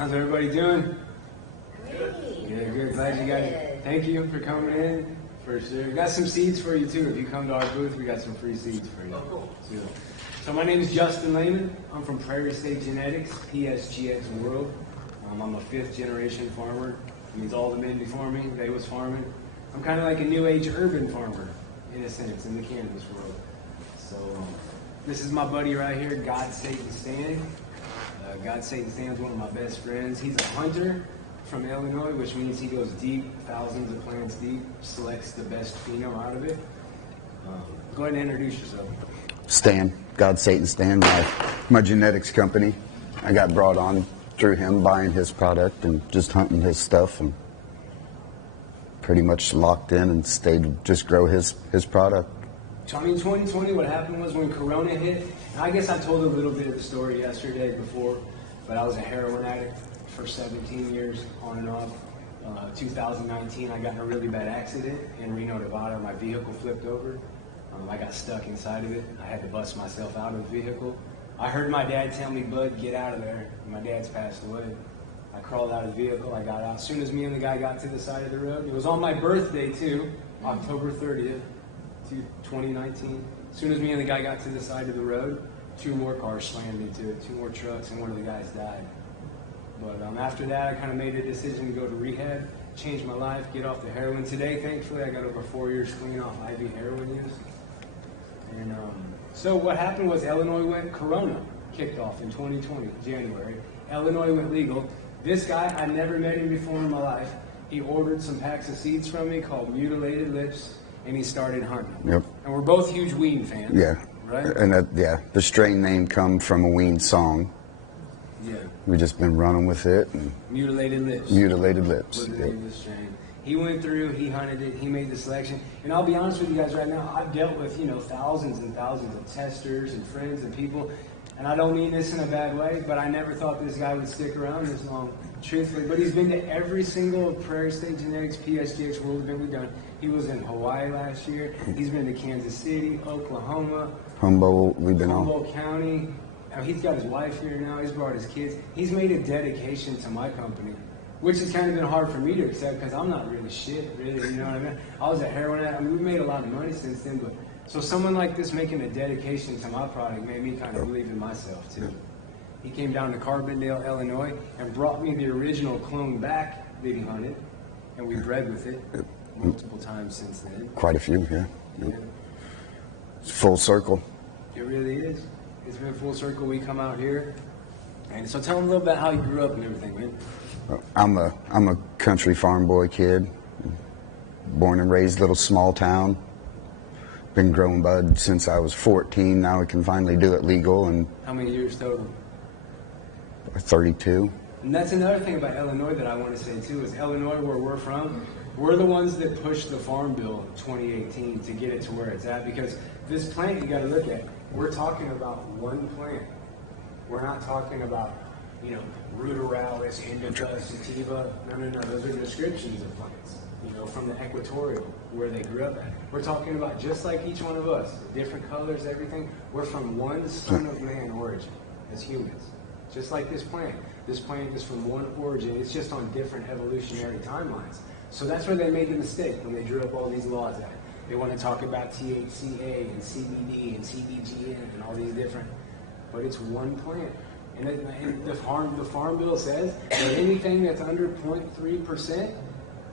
How's everybody doing? Great. Good. Glad you guys. Thank you for coming in. For sure. We got some seeds for you too. If you come to our booth, we got some free seeds for you. So my name is Justin Lehmann. I'm from Prairie State Genetics, PSGXWORLD. I'm a 5th generation farmer. It means all the men before me, they was farming. I'm kind of like a new age urban farmer, in a sense, in the cannabis world. So this is my buddy right here, God Satan Stan. God Satan Stan's one of my best friends. He's a hunter from Illinois, which means he goes deep, thousands of plants deep, selects the best pheno out of it. Go ahead and introduce yourself. Stan, God Satan Stan, my genetics company. I got brought on through him, buying his product and just hunting his stuff, and pretty much locked in and stayed to just grow his product. So, I mean, 2020, what happened was when Corona hit, and I guess I told a little bit of the story yesterday before, but I was a heroin addict for 17 years, on and off. 2019, I got in a really bad accident in Reno, Nevada. My vehicle flipped over. I got stuck inside of it. I had to bust myself out of the vehicle. I heard my dad tell me, "Bud, get out of there." My dad's passed away. I crawled out of the vehicle. I got out. As soon as me and the guy got to the side of the road, it was on my birthday too, October 30th, 2019. As soon as me and the guy got to the side of the road, 2 more cars slammed into it, 2 more trucks, and one of the guys died. But after that, I kind of made a decision to go to rehab, change my life, get off the heroin. Today, thankfully, I got over 4 years clean off IV heroin use. And so what happened was Corona kicked off in 2020, January. Illinois went legal. This guy, I never met him before in my life. He ordered some packs of seeds from me called Mutilated Lips, and he started hunting. Yep. And we're both huge Ween fans. Yeah. Right? And the strain name come from a Ween song. Yeah. We just been running with it. And Mutilated Lips. Mutilated Lips. Yep. He went through, he hunted it, he made the selection. And I'll be honest with you guys right now, I've dealt with, thousands and thousands of testers and friends and people. And I don't mean this in a bad way, but I never thought this guy would stick around this long, truthfully. But he's been to every single Prairie State Genetics PSGXWORLD event we've done. He was in Hawaii last year. He's been to Kansas City, Oklahoma, Humboldt, we've been on. Humboldt County. He's got his wife here now. He's brought his kids. He's made a dedication to my company, which has kind of been hard for me to accept because I'm not really shit, really, you know what I mean? I was a heroin addict. I mean, we've made a lot of money since then, but so someone like this making a dedication to my product made me kind of believe in myself, too. He came down to Carbondale, Illinois, and brought me the original clone back that he hunted, and we bred with it multiple times since then. Quite a few, yeah. It's full circle. It really is. It's been full circle. We come out here, and so tell them a little about how you grew up and everything, man. I'm a country farm boy kid, born and raised little small town. Been growing bud since I was 14. Now we can finally do it legal. And how many years total? 32. And that's another thing about Illinois that I want to say too, is Illinois, where we're from, we're the ones that pushed the Farm Bill 2018 to get it to where it's at, because this plant you got to look at, we're talking about one plant. We're not talking about, ruderalis, indica, sativa. No. Those are descriptions of plants, from the equatorial, where they grew up at. We're talking about just like each one of us, different colors, everything. We're from one son of man origin as humans. Just like this plant. This plant is from one origin. It's just on different evolutionary timelines. So that's where they made the mistake when they drew up all these laws at. They want to talk about THCA and CBD and CBGN and all these different, but it's one plant. And the farm bill says that anything that's under 0.3%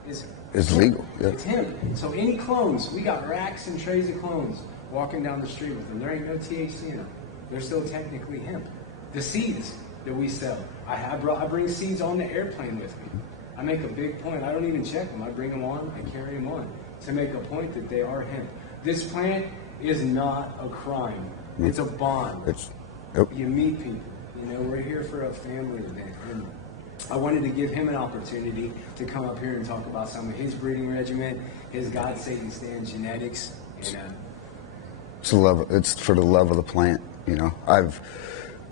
is legal. Yeah. It's hemp. So any clones, we got racks and trays of clones walking down the street with them. There ain't no THC in them. They're still technically hemp. The seeds that we sell, I bring seeds on the airplane with me. I make a big point. I don't even check them. I bring them on. I carry them on to make a point that they are hemp. This plant is not a crime. It's a bond. You meet people. We're here for a family event. And I wanted to give him an opportunity to come up here and talk about some of his breeding regimen, his God Satan Stan genetics. And, it's for the love of the plant.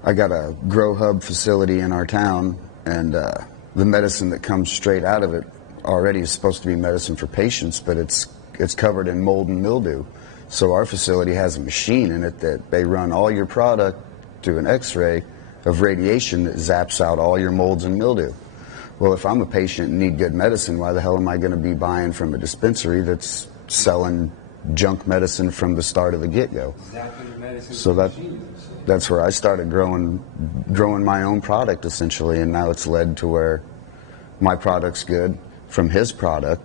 I got a grow hub facility in our town, and the medicine that comes straight out of it already is supposed to be medicine for patients, but it's covered in mold and mildew. So our facility has a machine in it that they run all your product through an x-ray, of radiation that zaps out all your molds and mildew. Well, if I'm a patient and need good medicine, why the hell am I going to be buying from a dispensary that's selling junk medicine from the start of the get-go? So that's where I started growing my own product, essentially, and now it's led to where my product's good from his product.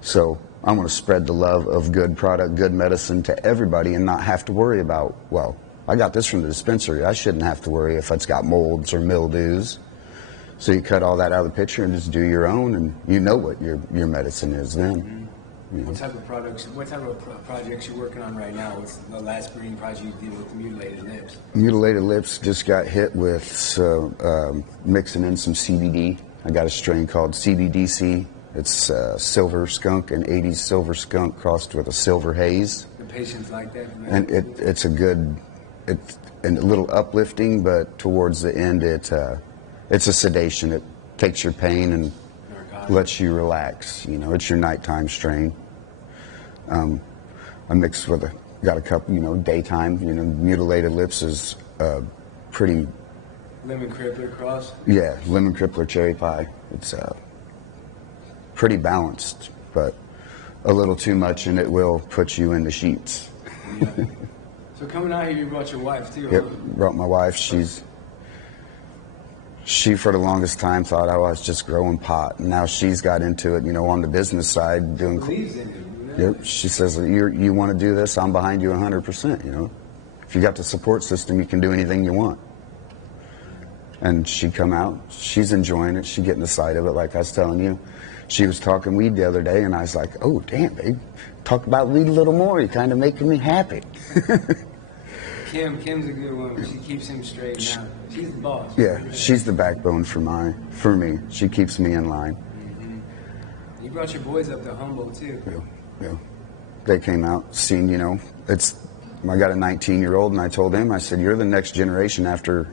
So I want to spread the love of good product, good medicine to everybody and not have to worry about, well, I got this from the dispensary. I shouldn't have to worry if it's got molds or mildews. So you cut all that out of the picture and just do your own, and you know what your medicine is then. Mm-hmm. What type of projects you're working on right now? What's the last breeding project you did with mutilated lips? Mutilated lips just got hit with mixing in some CBD. I got a strain called CBDC. It's silver skunk, an 80s silver skunk crossed with a silver haze. The patients like that? And it's a good, it's a little uplifting, but towards the end it's a sedation. It takes your pain and lets you relax. You know, it's your nighttime strain. I mixed with got a couple, daytime. Mutilated lips is pretty. Lemon crippler cross? Yeah, lemon crippler cherry pie. It's pretty balanced, but a little too much and it will put you in the sheets. Yeah. So coming out here, you brought your wife too, Yep, huh? brought my wife. She for the longest time thought I was just growing pot, and now she's got into it, on the business side doing. Believes in it, Yep, she says, you want to do this, I'm behind you 100%, If you got the support system, you can do anything you want. And she come out, she's enjoying it, she's getting the sight of it, like I was telling you. She was talking weed the other day, and I was like, oh, damn, babe, talk about weed a little more, you're kind of making me happy. Kim's a good one. She keeps him straight now. She's the boss. Yeah, she's the backbone for me. She keeps me in line. Mm-hmm. You brought your boys up to Humboldt too. Yeah. They came out, seen, I got a 19-year-old, and I told him, I said, you're the next generation after,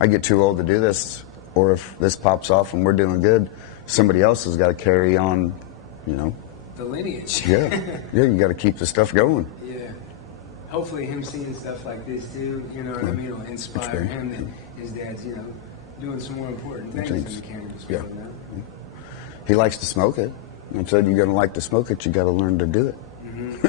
I get too old to do this, or if this pops off and we're doing good, somebody else has got to carry on, the lineage. Yeah, you got to keep the stuff going. Yeah. Hopefully him seeing stuff like this too, what I mean, will inspire him that his dad's, doing some more important things in the cannabis world now. He likes to smoke it. I said, you're going to like to smoke it, you got to learn to do it. Mm-hmm.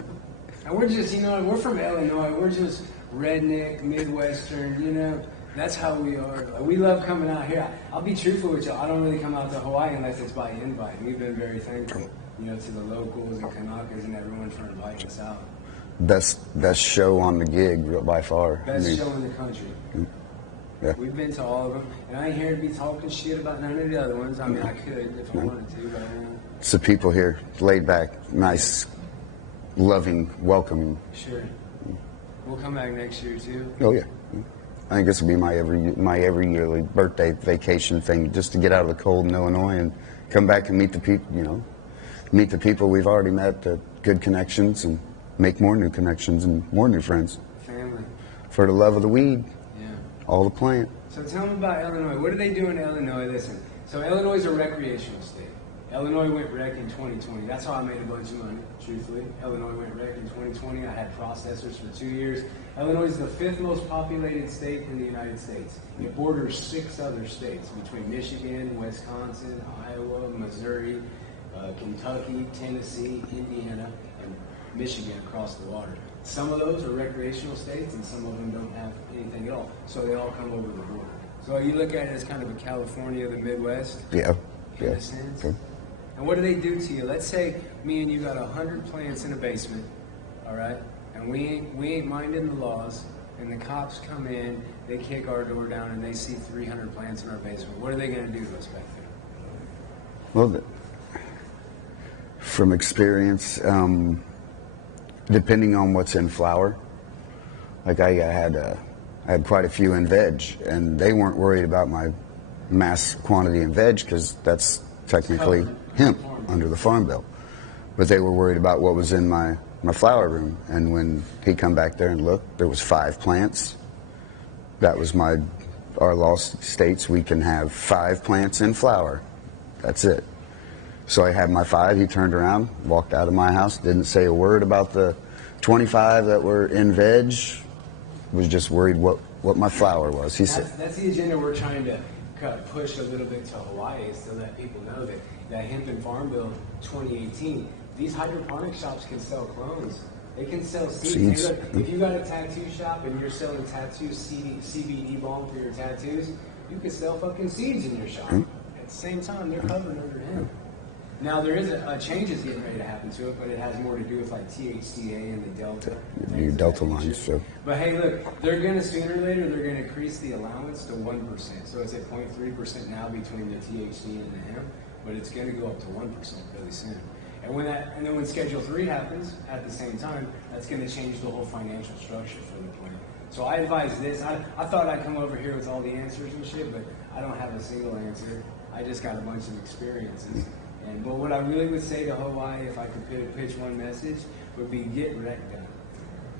And we're just, we're from Illinois. We're just redneck, Midwestern, That's how we are. We love coming out here. I'll be truthful with you. I don't really come out to Hawaii unless it's by invite. We've been very thankful, to the locals and Kanakas and everyone for inviting us out. Best show on the gig by far. Best show in the country. Yeah. We've been to all of them, and I ain't here to be talking shit about none of the other ones. I mean, I could if I wanted to, but it's the people here, laid back, nice, loving, welcoming. Sure. We'll come back next year too. Oh yeah. I think this will be my every yearly birthday vacation thing, just to get out of the cold in Illinois and come back and meet the people. Meet the people we've already met, good connections, and make more new connections and more new friends. Family. For the love of the weed. Yeah. All the plant. So tell me about Illinois. What do they do in Illinois? Listen, so Illinois is a recreational state. Illinois went rec in 2020. That's how I made a bunch of money, truthfully. Illinois went rec in 2020. I had processors for 2 years. Illinois is the 5th most populated state in the United States. It borders 6 other states between Michigan, Wisconsin, Iowa, Missouri, Kentucky, Tennessee, Indiana, and Michigan across the water. Some of those are recreational states, and some of them don't have anything at all. So they all come over the border. So you look at it as kind of a California of the Midwest. Yeah. In a sense. Okay. And what do they do to you? Let's say me and you got 100 plants in a basement, all right? And we ain't minding the laws, and the cops come in, they kick our door down, and they see 300 plants in our basement. What are they going to do to us back there? Well, from experience, depending on what's in flower, like I had quite a few in veg, and they weren't worried about my mass quantity in veg because that's technically hemp under the Farm Bill. But they were worried about what was in my flower room, and when he come back there and looked, there was 5 plants. That was our law states we can have 5 plants in flower. That's it. So I had my 5. He turned around, walked out of my house, didn't say a word about the 25 that were in veg. Was just worried what what my flower was. He said, That's the agenda we're trying to kind of push a little bit to Hawaii, is to let people know that Hemp and Farm Bill 2018, these hydroponic shops can sell clones. They can sell seeds. Hey, look, if you got a tattoo shop and you're selling tattoos, CBD balm for your tattoos, you can sell fucking seeds in your shop. At the same time, they're covered under hemp. Now, there is a changes getting ready to happen to it, but it has more to do with like THCA and the Delta. your Delta lines. So. But hey, look, they're going to sooner or later, they're going to increase the allowance to 1%. So it's at 0.3% now between the THC and the hemp, but it's going to go up to 1% really soon. And then when Schedule 3 happens at the same time, that's going to change the whole financial structure for the plant. So I advise this. I thought I'd come over here with all the answers and shit, but I don't have a single answer. I just got a bunch of experiences. But what I really would say to Hawaii, if I could pitch one message, would be get rec done.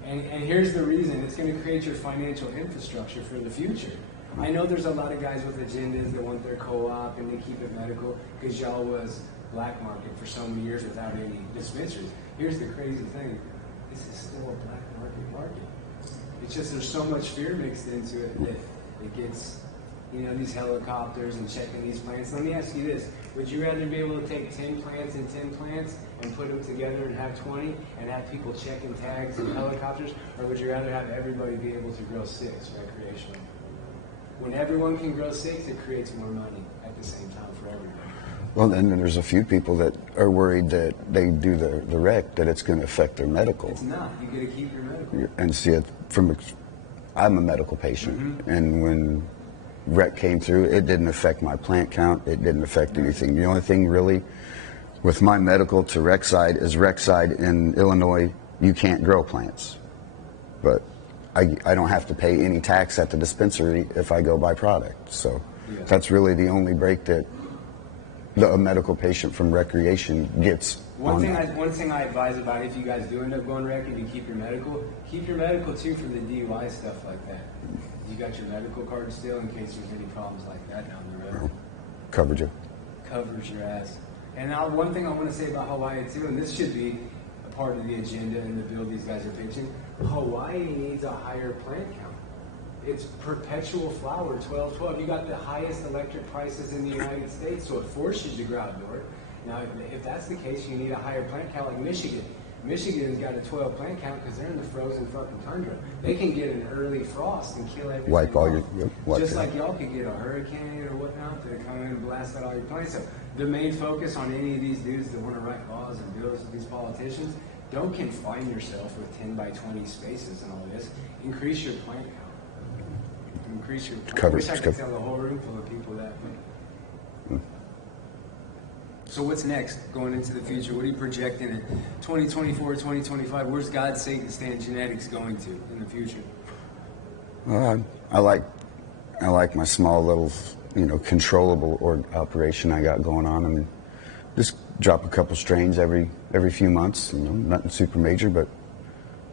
And here's the reason. It's going to create your financial infrastructure for the future. I know there's a lot of guys with agendas that want their co-op and they keep it medical because y'all was black market for so many years without any dispensaries. Here's the crazy thing. This is still a black market. It's just there's so much fear mixed into it that it gets, these helicopters and checking these plants. Let me ask you this. Would you rather be able to take 10 plants and 10 plants and put them together and have 20 and have people checking tags and helicopters? Or would you rather have everybody be able to grow 6 recreational? When everyone can grow 6, it creates more money at the same time for everybody. Well, and then there's a few people that are worried that they do the rec, that it's going to affect their medical. It's not. You get to keep your medical. And see it I'm a medical patient, and when rec came through, it didn't affect my plant count. It didn't affect anything. The only thing really with my medical to rec side is rec side in Illinois, you can't grow plants. But I don't have to pay any tax at the dispensary if I go buy product. So that's really the only break that a medical patient from recreation gets. One thing I advise about, if you guys do end up going rec and you keep your medical too for the DUI stuff like that. You got your medical card still in case there's any problems like that down the road. Covers you. Covers your ass. And now one thing I want to say about Hawaii too, and this should be a part of the agenda and the bill these guys are pitching, Hawaii needs a higher plant count. It's perpetual flower, 12-12. You got the highest electric prices in the United States, so it forces you to go outdoor. Now, if that's the case, you need a higher plant count like Michigan. Michigan's got a 12 plant count because they're in the frozen fucking tundra. They can get an early frost and kill everything. Wipe all off. your Just like y'all could get a hurricane or whatnot to come in and blast out all your plants. So the main focus on any of these dudes that want to write laws and bills, these politicians, don't confine yourself with 10 by 20 spaces and all this. Increase your plant count. Increase your plant. I wish I could tell a whole room full of people that. So what's next going into the future? What are you projecting in 2024, 2025? Where's God's Satan Stand Genetics going to in the future? Well, I like my small little, controllable operation I got going on. I mean, just drop a couple strains every few months. Nothing super major, but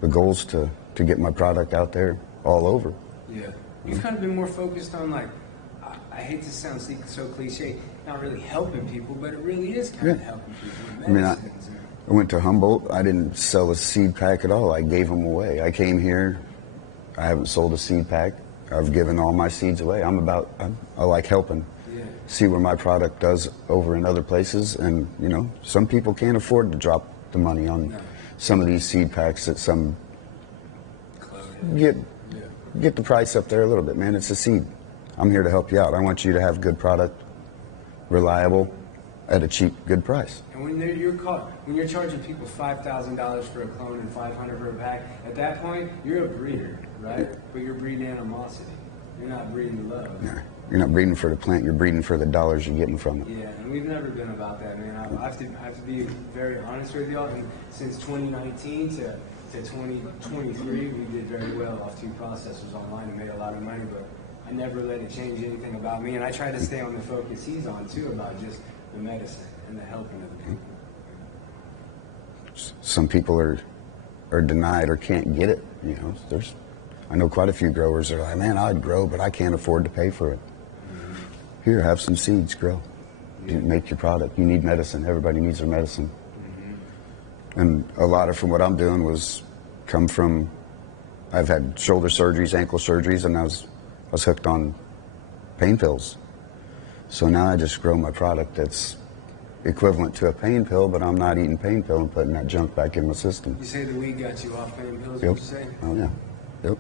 the goal's to get my product out there all over. Yeah, you've kind of been more focused on I hate to sound so cliche, not really helping people, but it really is kind of helping people. I went to Humboldt. I didn't sell a seed pack at all. I gave them away. I came here. I haven't sold a seed pack. I've given all my seeds away. I like helping. Yeah. See where my product does over in other places. And, some people can't afford to drop the money on some of these seed packs that some get the price up there a little bit, man. It's a seed. I'm here to help you out. I want you to have good product, reliable, at a cheap, good price. And when you're charging people $5,000 for a clone and $500 for a pack, at that point you're a breeder, right? But you're breeding animosity. You're not breeding love. No, you're not breeding for the plant. You're breeding for the dollars you're getting from it. Yeah, and we've never been about that, man. I have to be very honest with y'all. And since 2019 to 2023, we did very well off 2 processors online and made a lot of money, but I never let it change anything about me, and I try to stay on the focus he's on too, about just the medicine and the helping of the people. Some people are denied or can't get it. I know quite a few growers that are like, man, I'd grow, but I can't afford to pay for it. Here, have some seeds, grow. Make your product. You need medicine. Everybody needs their medicine. And a lot of from what I'm doing was come from I've had shoulder surgeries, ankle surgeries, and I was hooked on pain pills. So now I just grow my product that's equivalent to a pain pill, but I'm not eating pain pill and putting that junk back in my system. You say the weed got you off pain pills, Yep. would you say? Oh yeah. Yep.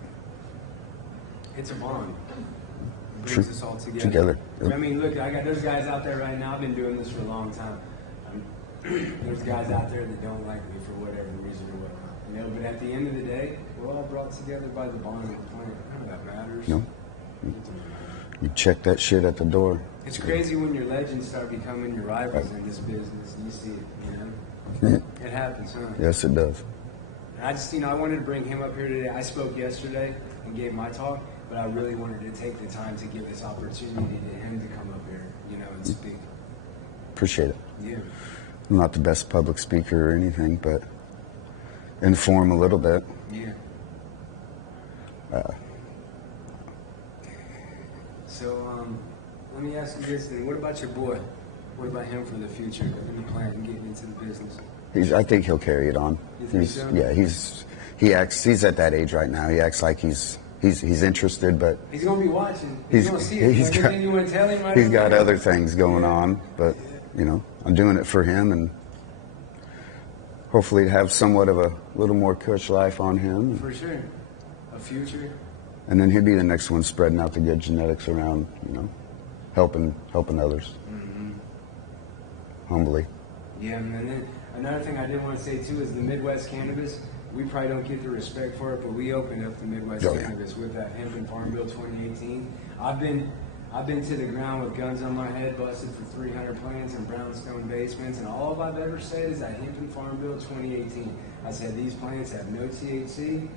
It's a bond. It brings True. us all together. Together. Yep. I mean, look, I got those guys out there right now. I've been doing this for a long time. There's guys out there that don't like me for whatever reason or whatnot. You know, but at the end of the day, we're all brought together by the bond of the plant. None of that matters. No. You check that shit at the door. It's crazy when your legends start becoming your rivals in this business. You see it, you know? It happens, huh? Yes, it does. And I just, I wanted to bring him up here today. I spoke yesterday and gave my talk, but I really wanted to take the time to give this opportunity to him to come up here, and speak. Appreciate it. Yeah. I'm not the best public speaker or anything, but inform a little bit. Yeah. So, let me ask you this then. What about your boy? What about him for the future? Any plan on getting into the business? I think he'll carry it on. You think so? Yeah, he's at that age right now. He acts like he's interested, but He's going to be watching. He's going to see it. Anything you want to tell him right he's now? got other things going on, but I'm doing it for him and hopefully have somewhat of a little more cush life on him. For sure. A future. And then he'll be the next one spreading out the good genetics around, helping others. Mm-hmm. Humbly. Yeah, and then another thing I did want to say too is the Midwest cannabis. We probably don't get the respect for it, but we opened up the Midwest cannabis with that Hemp and Farm Bill 2018. I've been to the ground with guns on my head, busted for 300 plants in brownstone basements, and all I've ever said is that Hemp and Farm Bill 2018. I said these plants have no THC,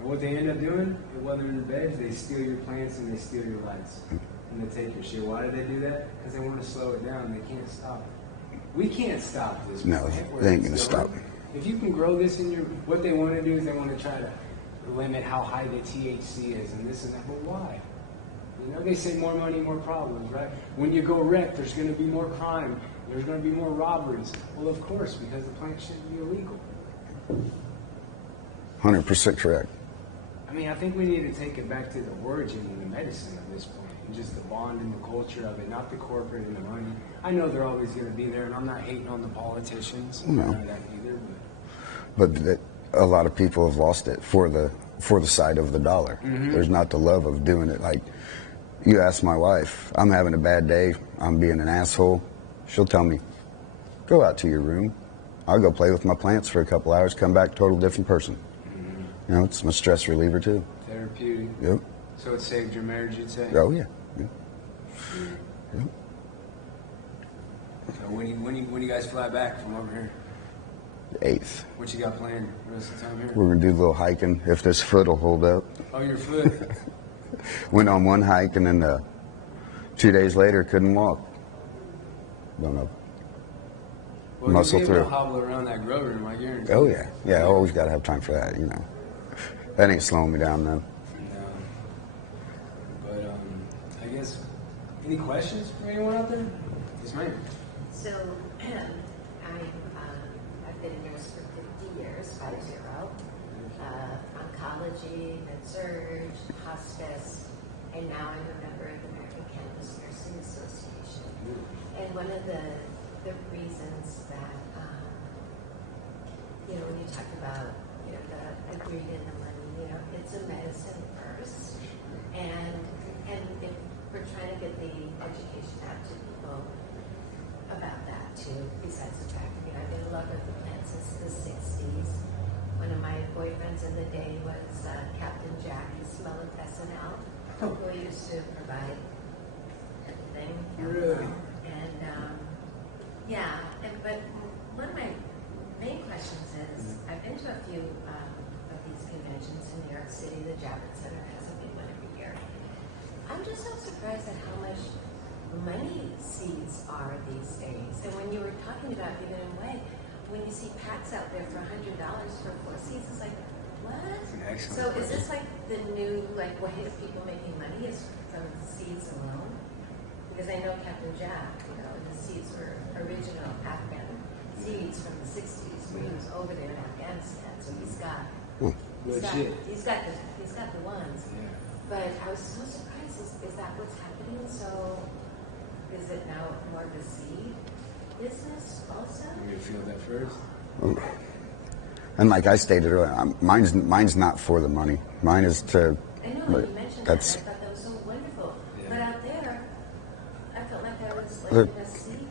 and what they end up doing, whether in the beds, they steal your plants and they steal your lights, and they take your shit. Why do they do that? Because they want to slow it down. They can't stop it. We can't stop this. No, they ain't gonna stop. If you can grow this in what they want to do is they want to try to limit how high the THC is and this and that. But why? They say more money, more problems, right? When you go wreck, there's going to be more crime. There's going to be more robberies. Well, of course, because the plant shouldn't be illegal. 100% correct. I mean, I think we need to take it back to the origin of the medicine at this point, and just the bond and the culture of it, not the corporate and the money. I know they're always going to be there, and I'm not hating on the politicians. No. None of that either. But a lot of people have lost it for the side of the dollar. Mm-hmm. There's not the love of doing it. Like, you ask my wife, I'm having a bad day, I'm being an asshole. She'll tell me, go out to your room. I'll go play with my plants for a couple hours, come back, total different person. Mm-hmm. It's my stress reliever too. Therapeutic. Yep. So it saved your marriage, you'd say? Oh, yeah. Yep. So when you guys fly back from over here? 8th. What you got planned the rest of the time here? We're going to do a little hiking, if this foot will hold up. Oh, your foot? Went on one hike, and then 2 days later, couldn't walk. Don't know. Well, Muscle you'll be able through. to hobble around that grow room, I guarantee. Oh, yeah. Yeah, I always got to have time for that, That ain't slowing me down, though. No. But, I guess, any questions from anyone out there? Yes, ma'am. So, I've been a nurse for 50 years, 50. Oncology, med-surg, hospice, and now I'm a member of the American Cannabis Nursing Association. And one of the reasons that, when you talk about, the greed and the money, it's a medicine first. And if we're trying to get the education out to people about that too, besides the fact, I've been in love with the plant since the 60s. One of my boyfriends in the day was Captain Jack, the smell of SNL, who used to provide everything. Really? But one of my main questions is, I've been to a few of these conventions in New York City. The Javits Center has a big one every year. I'm just so surprised at how much money seeds are these days. And when you were talking about giving them away, when you see packs out there for $100 for 4 seeds, it's like, what? So is this like the new way of people making money is from seeds alone? Because I know Captain Jack, the seeds were original Afghan seeds from the 60s when he was over there in Afghanistan. So he's got legit. He's got the ones. Yeah. But I was so surprised. Is that what's happening? So is it now more of a seed business also? I'm gonna feel that first. And like I stated earlier, mine's not for the money. Mine is to. I know but you mentioned that's, that. I thought that was so wonderful. Yeah. But out there, I felt like I was The- like in a seed.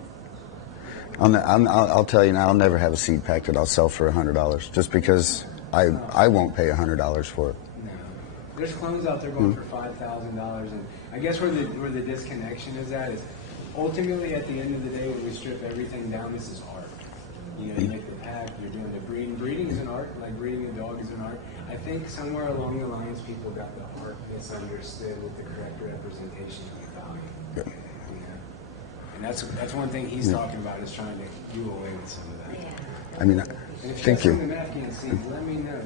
I'll tell you now, I'll never have a seed pack that I'll sell for $100 just because I won't pay $100 for it. No. There's clones out there going for $5,000, and I guess where the disconnection is at is ultimately at the end of the day when we strip everything down, this is art. You know, you make the pack, you're doing the breeding. Breeding is an art, like breeding a dog is an art. I think somewhere along the lines people got the art misunderstood with the correct representation of the value. Yeah. You know? And that's one thing he's talking about is trying to do away with some of that. Yeah. I mean, And if you thank have some you. of the Afghan seeds, let me know.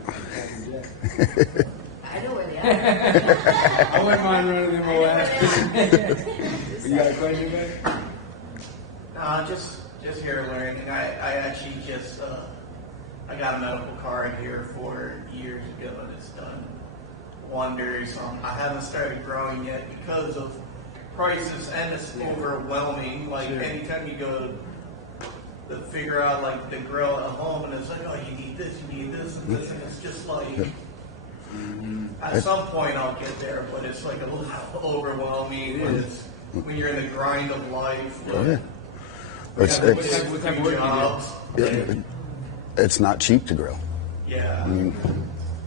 I know where they are. I wouldn't mind running them I all know after. where they are. You got a question, buddy? Just here learning. I actually just I got a medical card here 4 years ago and it's done wonders. I haven't started growing yet because of prices and it's overwhelming. Like Sure. anytime you go to figure out like the grow at home and it's like, oh, you need this and this, and it's just like. At some point I'll get there, but it's like a little overwhelming. It is. When you're in the grind of life. Oh, yeah. What type of work jobs. It's not cheap to grow. Yeah.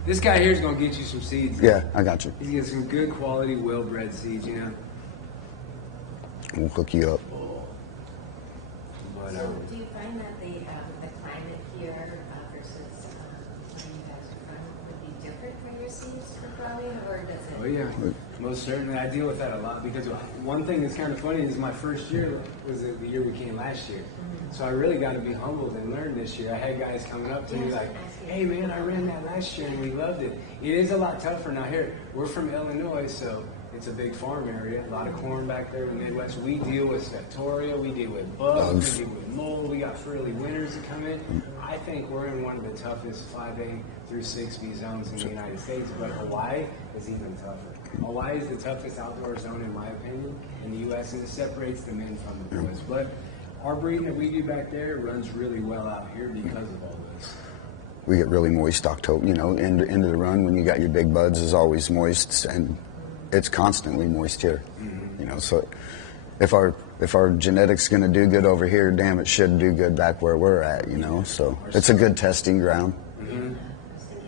This guy here is going to get you some seeds. Yeah, I got you. He's getting some good quality, well-bred seeds, you know. We'll hook you up. But, So do you find that the climate here versus where you guys are from would be different for your seeds for growing, or does it? oh yeah, most certainly. I deal with that a lot because one thing that's kind of funny is my first year was the year we came last year. So I really got to be humbled and learn this year. I had guys coming up to me like, hey man, I ran that last year and we loved it. It is a lot tougher. Now here, we're from Illinois, so it's a big farm area, a lot of corn back there in the Midwest. We deal with Septoria, we deal with bugs, we deal with mold, we got early winters that come in. I think we're in one of the toughest 5A through 6B zones in the United States, but Hawaii is even tougher. Hawaii is the toughest outdoor zone in my opinion in the U.S. and it separates the men from the boys. But our breeding that we do back there runs really well out here because of all this. We get really moist October, end of the run when you got your big buds is always moist and it's constantly moist here. So if our genetics going to do good over here, damn, it should do good back where we're at, so it's a good testing ground. I was thinking,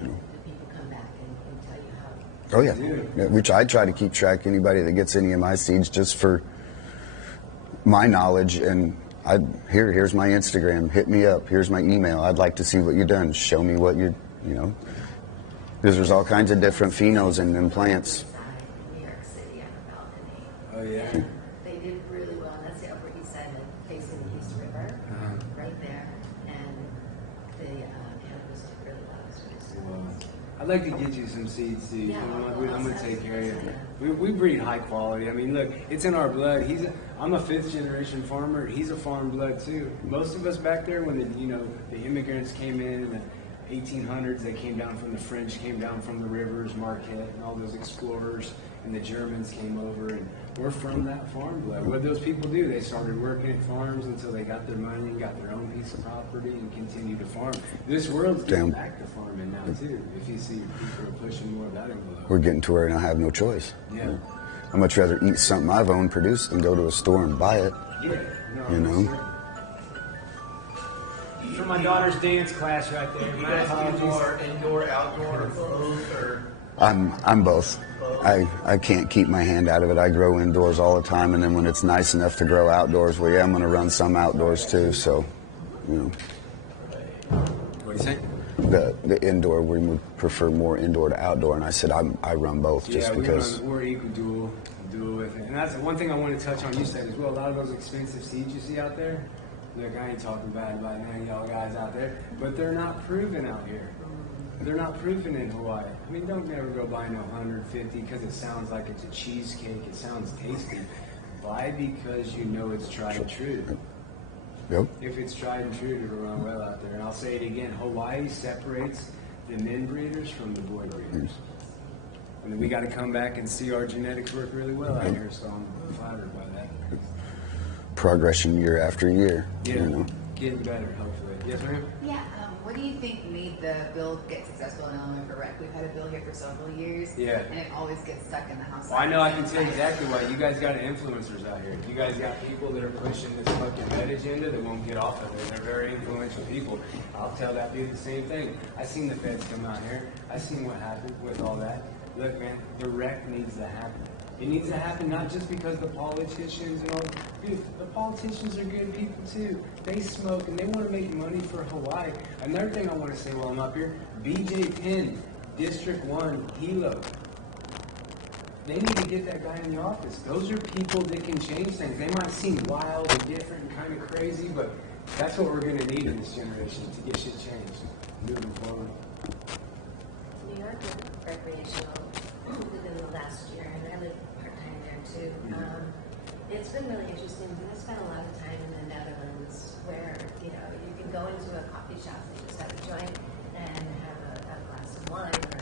do people come back and tell you how? Oh yeah, which I try to keep track anybody that gets any of my seeds just for my knowledge and here's my Instagram, hit me up, here's my email, I'd like to see what you've done, show me what because there's all kinds of different phenos in them plants. New York City on the balcony. Oh yeah. They did really well. That's the Upper East Side, facing the East River, right there. And the cannabis did really well. It was really Well, cool. I'd like to get you some seeds too. Yeah, I'm gonna take care of you. We breed high quality. I mean, look, it's in our blood. I'm a 5th generation farmer. He's a farm blood too. Most of us back there, when the immigrants came in the 1800s, they came down from the French, came down from the rivers, Marquette, and all those explorers, and the Germans came over, and we're from that farm blood. What those people do, they started working at farms until they got their money and got their own piece of property and continued to farm. This world's getting back to farming now too. If you see people are pushing more of that envelope. We're getting to where I have no choice. Yeah. I'd much rather eat something I've owned produced than go to a store and buy it. Yeah. For my daughter's dance class right there. You My guys do apologies. more indoor, outdoor, both, or I'm both. I can't keep my hand out of it. I grow indoors all the time, and then when it's nice enough to grow outdoors, well, yeah, I'm going to run some outdoors too. So, What do you say? the indoor, we would prefer more indoor to outdoor, and I said I run both just because. We're equal dual with it. And that's one thing I want to touch on. You said as well, a lot of those expensive seeds you see out there, look, I ain't talking bad about none of y'all guys out there, but they're not proven out here. They're not proven in Hawaii. I mean, don't never go buy no 150 because it sounds like it's a cheesecake. It sounds tasty. Buy because you know it's tried and true. Yep. If it's tried and true, it'll run well out there. And I'll say it again, Hawaii separates the men breeders from the boy breeders. And then we got to come back and see our genetics work really well out here, so I'm flattered by that. Progression year after year. Yeah, You know. getting better, hopefully. Yes, ma'am? Yeah, what do you think made the bill get successful in Illinois for rec? We've had a bill here for several years, Yeah. and it always gets stuck in the House. Well, I know I can tell you exactly why. You guys got influencers out here. You guys got people that are pushing this fucking med agenda that won't get off of it. They're very influential people. I'll tell that dude the same thing. I seen the feds come out here. I seen what happened with all that. Look, man, the rec needs to happen. It needs to happen not just because the politicians and all. Dude, the politicians are good people too. They smoke and they want to make money for Hawaii. Another thing I want to say while I'm up here, BJ Penn, District 1, Hilo. They need to get that guy in the office. Those are people that can change things. They might seem wild and different and kind of crazy, but that's what we're going to need in this generation to get shit changed moving forward. New York is recreational within the last year, and I live part-time there too. It's been really interesting because I spent a lot of time in the Netherlands where, you know, you can go into a coffee shop and just have a joint and have a glass of wine or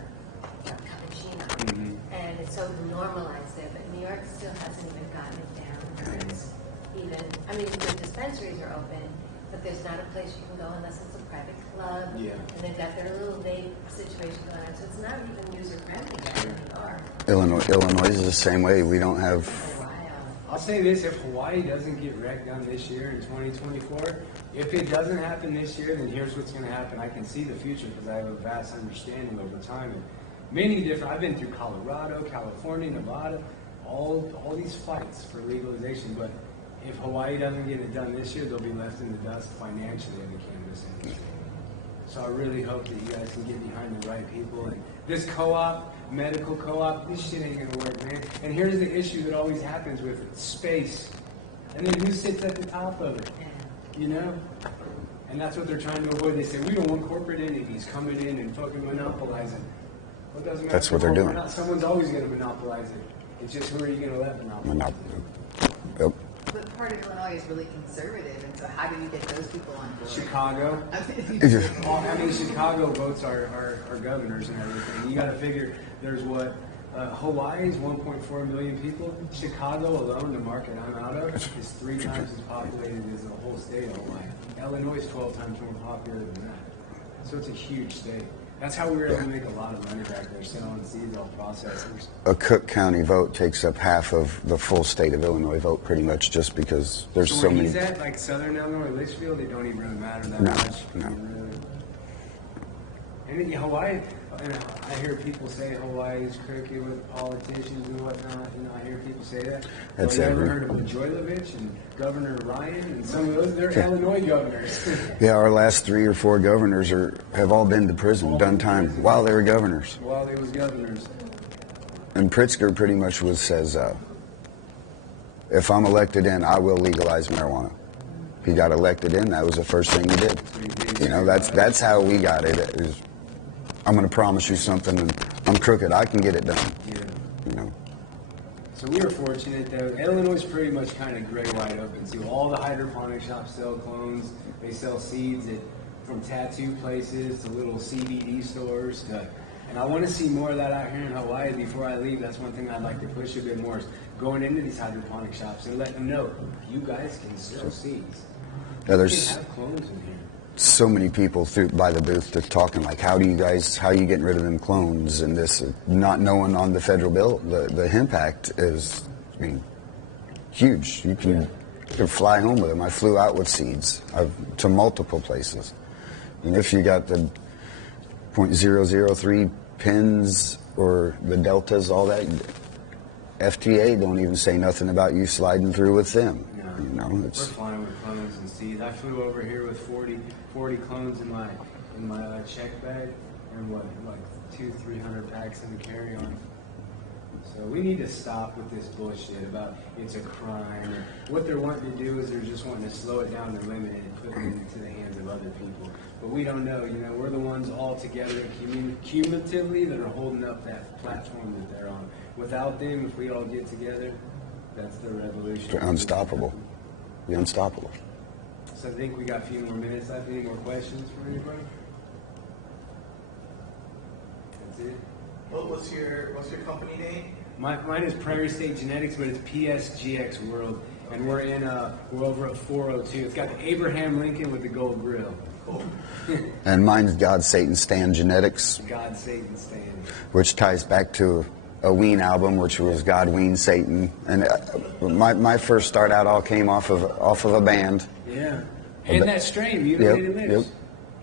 a cappuccino. And it's so normalized there, but New York still hasn't even gotten it down where it's even, I mean, the dispensaries are open, but there's not a place you can go unless it's a private club. Yeah. And they've got their little vape situation going on, so it's not even user-friendly there anymore. Illinois is the same way. We don't have. I'll say this, if Hawaii doesn't get rec done this year in 2024, if it doesn't happen this year, then here's what's going to happen. I can see the future because I have a vast understanding over time. And many different, I've been through Colorado, California, Nevada, all these fights for legalization. But if Hawaii doesn't get it done this year, they'll be left in the dust financially in the cannabis industry. So I really hope that you guys can get behind the right people. And this co-op, medical co-op, this shit ain't gonna work, man. And here's the issue that always happens with it, space. And then who sits at the top of it? You know? And that's what they're trying to avoid. They say, we don't want corporate entities coming in and fucking monopolizing. Well, it doesn't matter. That's what they're doing. Someone's always gonna monopolize it. It's just who are you gonna let monopolize it? Yep. But part of Illinois is really conservative, and so how do you get those people on board? Chicago. I mean, Chicago votes our governors and everything. You got to figure there's what Hawaii is 1.4 million people. Chicago alone, the market I'm out of, is 3 times as populated as the whole state of Hawaii. Illinois is 12 times more popular than that. So it's a huge state. That's how we were able to make a lot of money back there, selling seeds, all processors. A Cook County vote takes up half of the full state of Illinois vote, pretty much, just because there's so where many. He's at, like Southern Illinois, Litchfield, it don't even really matter that No, much. no. Really. And in Hawaii, and I hear people say Hawaii is crooked with politicians and whatnot. You know, I hear people say that. That's you ever every- heard of Blagojevich and Governor Ryan and some of those? They're Illinois governors. Yeah, our last 3 or 4 governors have all been to prison, done time while they were governors. While they was governors. And Pritzker pretty much says, if I'm elected in, I will legalize marijuana. He got elected in. That was the first thing he did. You know, that's how we got it. Is I'm going to promise you something, and I'm crooked. I can get it done. Yeah. You know. So we were fortunate though. Illinois is pretty much kind of gray wide open. So all the hydroponic shops sell clones. They sell seeds from tattoo places to little CBD stores. And I want to see more of that out here in Hawaii before I leave. That's one thing I'd like to push a bit more is going into these hydroponic shops and let them know you guys can sell seeds. Yeah, You there's can have clones in here. so many people by the booth that's talking like, how are you getting rid of them clones and this, not knowing on the federal bill, the hemp act is, I mean, huge. You can fly home with them. I flew out with seeds to multiple places. And if you got the .003 pins or the deltas, all that, FTA don't even say nothing about you sliding through with them. No. You know, We're flying with clones and seeds. I flew over here with 40 clones in my check bag and like 200-300 packs in the carry-on. So we need to stop with this bullshit about it's a crime. Or what they're wanting to do is they're just wanting to slow it down and limit it and put it into the hands of other people. But we don't know. You know, we're the ones all together cumulatively that are holding up that platform that they're on. Without them, if we all get together, that's the revolution. they're unstoppable. Be unstoppable. So I think we got a few more minutes left. Any more questions for anybody? That's it. What's your company name? Mine is Prairie State Genetics, but it's PSGXWORLD, and we're over at 402. It's got the Abraham Lincoln with the gold grill. Cool. And mine's God, Satan, Stan Genetics, God, Satan, Stan. which ties back to a Ween album, which was God, Ween, Satan. And my first start out all came off of a band. Yeah. And that strain, mutilated lips. Yep.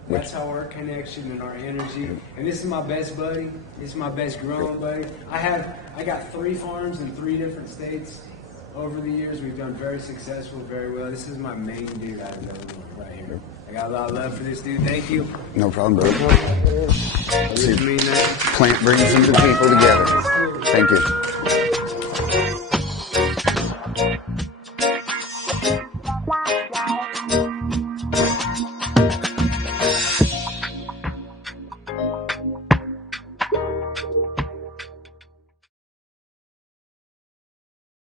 That's how our connection and our energy. And this is my best buddy. This is my best growing buddy. I got 3 farms in 3 different states over the years. We've done very successful, very well. This is my main dude out of Illinois right here. I got a lot of love for this dude. Thank you. No problem, bro. I really mean that. Plant brings some good people together. Thank you.